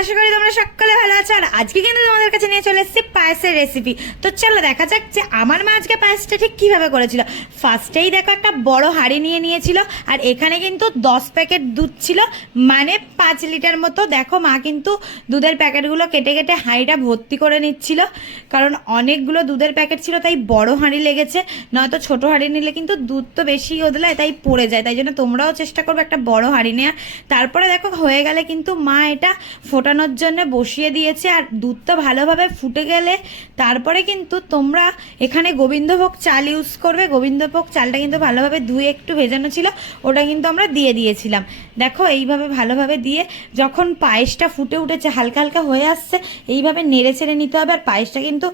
আশা করি তোমরা সকলে ভালো আছো। আর আজকে কিন্তু তোমাদের কাছে নিয়ে চলে এসেছি পায়েসের রেসিপি তো চলো দেখা যাক যে আমার মা আজকে পায়েসটা ঠিক কীভাবে করেছিল। ফার্স্টেই দেখো একটা বড় হাঁড়ি নিয়ে নিয়েছিল, আর এখানে কিন্তু দশ প্যাকেট দুধ ছিল মানে পাঁচ লিটার মতো। দেখো মা কিন্তু দুধের প্যাকেটগুলো কেটে কেটে হাঁড়িটা ভর্তি করে নিচ্ছিল, কারণ অনেকগুলো দুধের প্যাকেট ছিল, তাই বড় হাঁড়ি লেগেছে। নয়তো ছোট হাঁড়ি নিলে কিন্তু দুধ তো বেশি ওদলায় তাই পড়ে যায়। তাই জন্য তোমরাও চেষ্টা করবে একটা বড় হাঁড়ি নেওয়ার তারপরে দেখো হয়ে গেলে কিন্তু মা এটা ফোটানোর জন্য বসিয়ে দিয়েছে আর দুধটা ভালোভাবে ফুটে গেলে তারপরে কিন্তু তোমরা এখানে গোবিন্দভোগ চাল ইউজ করবে। গোবিন্দভোগ চালটা কিন্তু ভালোভাবে ধুয়ে একটু ভেজানো ছিল, ওটা কিন্তু আমরা দিয়ে দিয়েছিলাম। দেখো, এইভাবে ভালোভাবে দিয়ে যখন পায়েসটা ফুটে উঠেছে, হালকা হালকা হয়ে আসছে, এইভাবে নেড়ে ছেড়ে নিতে হবে। আর পায়েসটা কিন্তু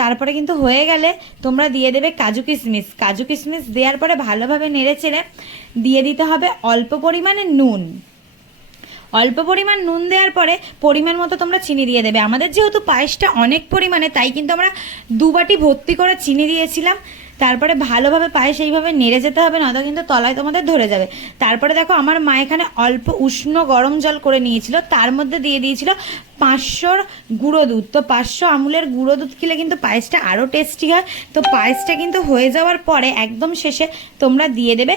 তারপরে কিন্তু হয়ে গেলে তোমরা দিয়ে দেবে কাজু কিশমিশ। কাজু কিশমিশ দেওয়ার পরে ভালোভাবে নেড়ে চেড়ে দিয়ে দিতে হবে অল্প পরিমাণে নুন। অল্প পরিমাণ নুন দেওয়ার পরে পরিমাণ মতো তোমরা চিনি দিয়ে দেবে। আমাদের যেহেতু পায়েসটা অনেক পরিমাণে, তাই কিন্তু আমরা দু বাটি ভর্তি করে চিনি দিয়েছিলাম। তারপরে ভালোভাবে পায়েস এইভাবে নেড়ে যেতে হবে না নয়তো কিন্তু তলায় তোমাদের ধরে যাবে। তারপরে দেখো, আমার মা এখানে অল্প উষ্ণ গরম জল করে নিয়েছিল, তার মধ্যে দিয়ে দিয়েছিল পাঁচশোর গুঁড়ো দুধ। তো পাঁচশো আমুলের গুঁড়ো দুধ খেলে কিন্তু পায়েসটা আরও টেস্টি হয়। তো পায়েসটা কিন্তু হয়ে যাওয়ার পরে একদম শেষে তোমরা দিয়ে দেবে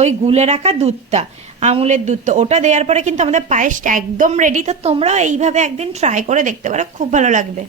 ওই গুলে রাখা দুধটা, আমুলের দুধটা, ওটা দেওয়ার পরে কিন্তু আমাদের পায়েসটা একদম রেডি তো তোমরাও এইভাবে একদিন ট্রাই করে দেখতে পারো, খুব ভালো লাগবে।